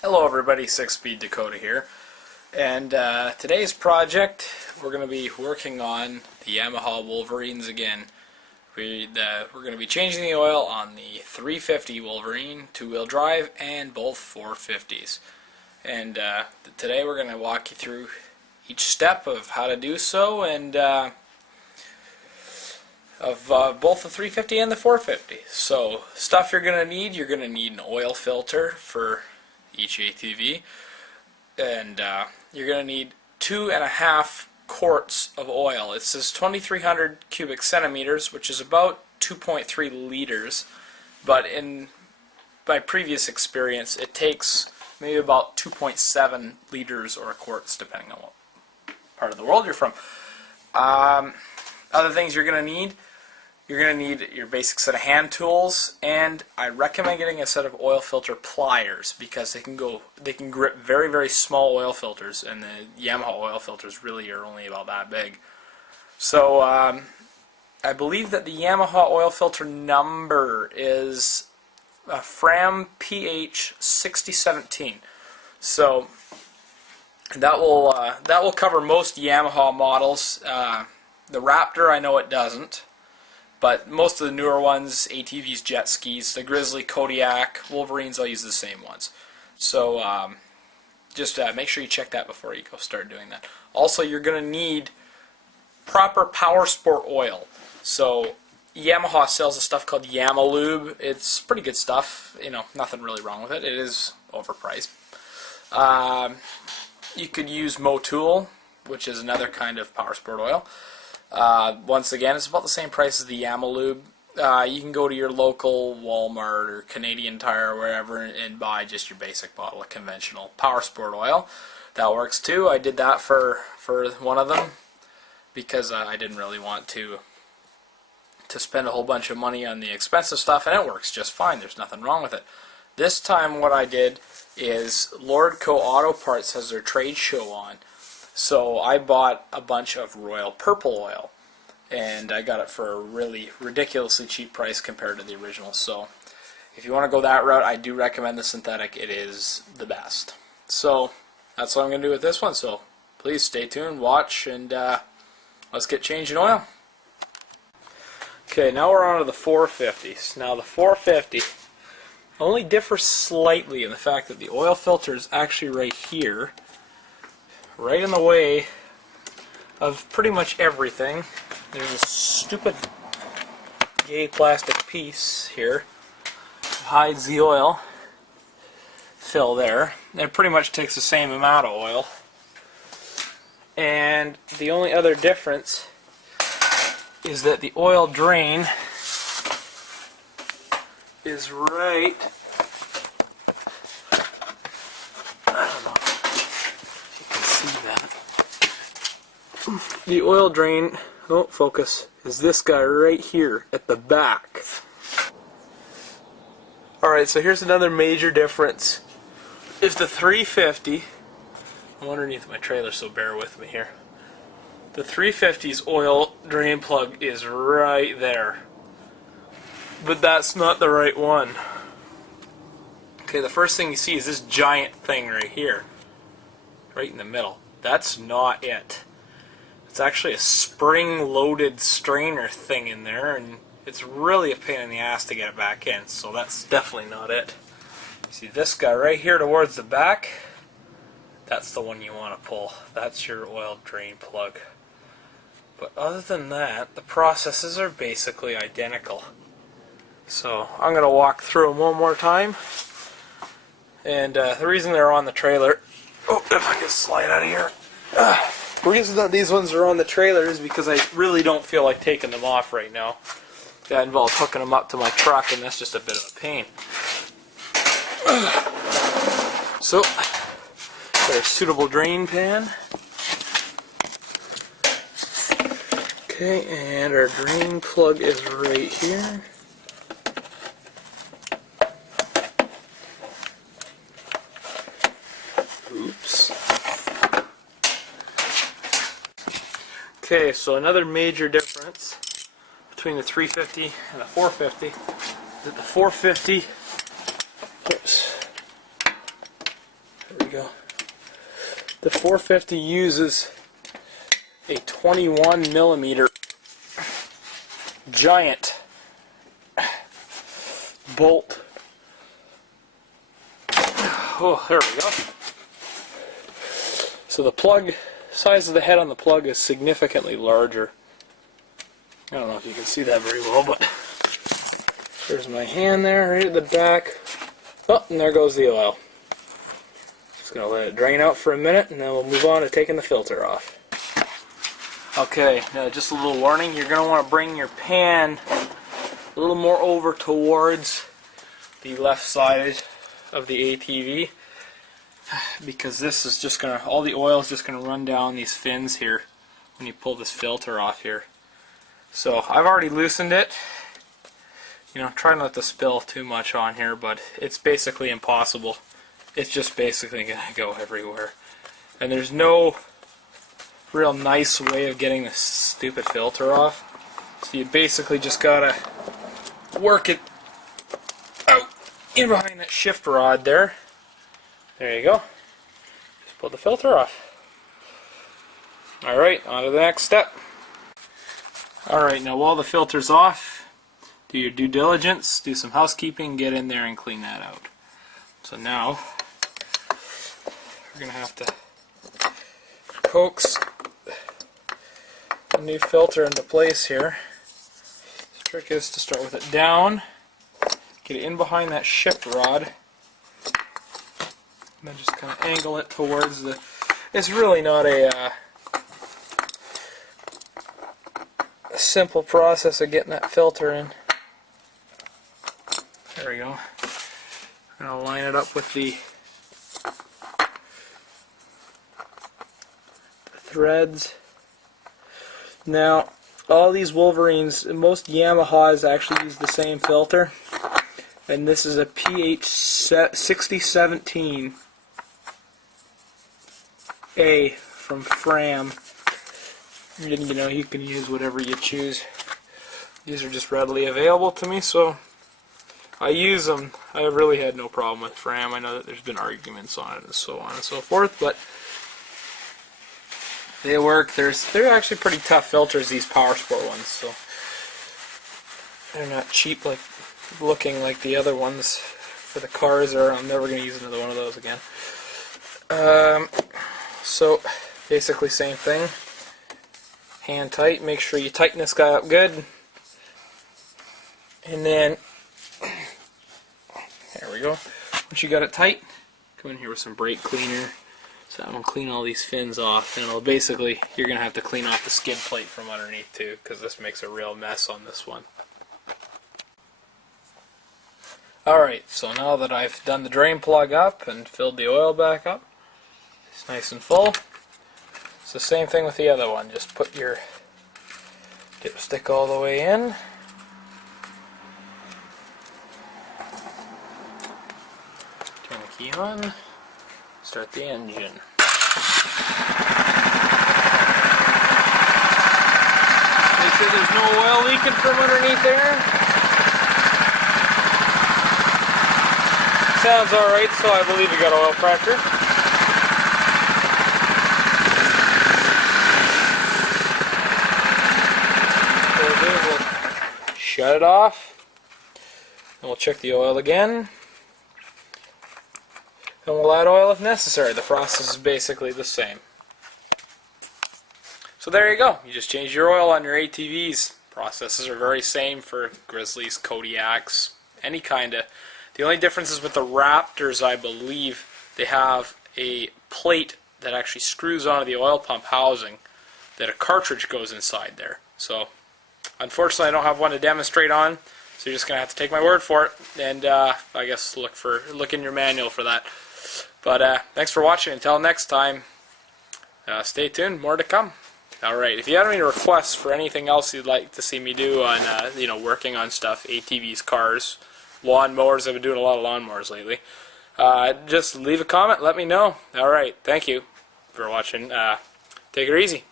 Hello everybody, 6-Speed Dakota here, and today's project we're going to be working on the Yamaha Wolverines again. We're going to be changing the oil on the 350 Wolverine, two-wheel drive, and both 450s. And today we're going to walk you through each step of how to do so, and of both the 350 and the 450. So, stuff you're going to need an oil filter for each ATV, and you're going to need 2.5 quarts of oil. It says 2,300 cubic centimeters, which is about 2.3 liters, but in my previous experience it takes maybe about 2.7 liters or quarts, depending on what part of the world you're from. Other things you're going to need your basic set of hand tools, and I recommend getting a set of oil filter pliers because they can grip very, very small oil filters, and the Yamaha oil filters really are only about that big. So I believe that the Yamaha oil filter number is Fram PH 6017. So that will cover most Yamaha models. The Raptor, I know it doesn't. But most of the newer ones, ATVs, jet skis, the Grizzly, Kodiak, Wolverines, I'll use the same ones. So just make sure you check that before you go start doing that. Also, you're going to need proper powersport oil. So Yamaha sells a stuff called Yamalube. It's pretty good stuff. You know, nothing really wrong with it. It is overpriced. You could use Motul, which is another kind of powersport oil. Once again, it's about the same price as the Yamalube. You can go to your local Walmart or Canadian Tire or wherever and buy just your basic bottle of conventional powersport oil. That works too. I did that for one of them because I didn't really want to spend a whole bunch of money on the expensive stuff, and it works just fine. There's nothing wrong with it. This time what I did is Lordco Auto Parts has their trade show on. So I bought a bunch of Royal Purple oil, and I got it for a really ridiculously cheap price compared to the original. So if you want to go that route, I do recommend the synthetic. It is the best. So that's what I'm going to do with this one. So please stay tuned, watch, and let's get changing oil. Okay, now we're on to the 450s. Now the 450 only differs slightly in the fact that the oil filter is actually right here, right in the way of pretty much everything. There's a stupid gay plastic piece here that hides the oil fill there. It pretty much takes the same amount of oil. And the only other difference is that the oil drain is right, the oil drain, oh focus, is this guy right here at the back. Alright, so here's another major difference. If the 350, I'm underneath my trailer, so bear with me here. The 350's oil drain plug is right there. But that's not the right one. Okay, the first thing you see is this giant thing right here. Right in the middle. That's not it. It's actually a spring-loaded strainer thing in there, and it's really a pain in the ass to get it back in, so that's definitely not it. You see this guy right here towards the back? That's the one you want to pull. That's your oil drain plug. But other than that, the processes are basically identical. So I'm going to walk through them one more time. And the reason they're on the trailer, oh, if I can slide out of here. The reason that these ones are on the trailer is because I really don't feel like taking them off right now. That involves hooking them up to my truck, and that's just a bit of a pain. So, got a suitable drain pan. Okay, and our drain plug is right here. Oops. Okay, so another major difference between the 350 and the 450 is that the 450, oops, we go. The 450 uses a 21 millimeter giant bolt. Oh, there we go. So the plug, size of the head on the plug is significantly larger. I don't know if you can see that very well, but there's my hand there, right at the back. Oh, and there goes the oil. Just going to let it drain out for a minute, and then we'll move on to taking the filter off. Okay, now just a little warning, you're going to want to bring your pan a little more over towards the left side of the ATV, because this is just going to, all the oil is just going to run down these fins here when you pull this filter off here. So I've already loosened it. You know, try not to spill too much on here, but it's basically impossible. It's just basically going to go everywhere. And there's no real nice way of getting this stupid filter off. So you basically just gotta work it out in behind that shift rod there. There you go. Just pull the filter off. Alright, on to the next step. Alright, now while the filter's off, do your due diligence, do some housekeeping, get in there and clean that out. So now, we're going to have to coax the new filter into place here. The trick is to start with it down, get it in behind that shift rod, and then just kind of angle it towards the... It's really not a simple process of getting that filter in. There we go. I'm going to line it up with the threads. Now, all these Wolverines, most Yamahas actually use the same filter, and this is a PH6017A from Fram. You know, you can use whatever you choose. These are just readily available to me, so I use them. I really had no problem with Fram. I know that there's been arguments on it and so on and so forth, but they work. They're actually pretty tough filters, these powersport ones, so they're not cheap like looking like the other ones for the cars are. I'm never going to use another one of those again. So basically same thing. Hand tight, make sure you tighten this guy up good, and then there we go. Once you got it tight, come in here with some brake cleaner, so I'm going to clean all these fins off, and it'll basically, you're going to have to clean off the skid plate from underneath too, because this makes a real mess on this one. Alright, so now that I've done the drain plug up and filled the oil back up, it's nice and full. It's the same thing with the other one. Just put your dipstick all the way in. Turn the key on. Start the engine. Make sure there's no oil leaking from underneath there. Sounds alright, so I believe you got oil pressure. Shut it off, and we'll check the oil again, and we'll add oil if necessary. The process is basically the same. So there you go. You just change your oil on your ATVs. Processes are very same for Grizzlies, Kodiaks, any kind of. The only difference is with the Raptors, I believe, they have a plate that actually screws onto the oil pump housing that a cartridge goes inside there. So unfortunately, I don't have one to demonstrate on, so you're just gonna have to take my word for it, and I guess look in your manual for that. But thanks for watching. Until next time, stay tuned. More to come. All right. If you have any requests for anything else you'd like to see me do on, working on stuff, ATVs, cars, lawnmowers. I've been doing a lot of lawnmowers lately. Just leave a comment. Let me know. All right. Thank you for watching. Take it easy.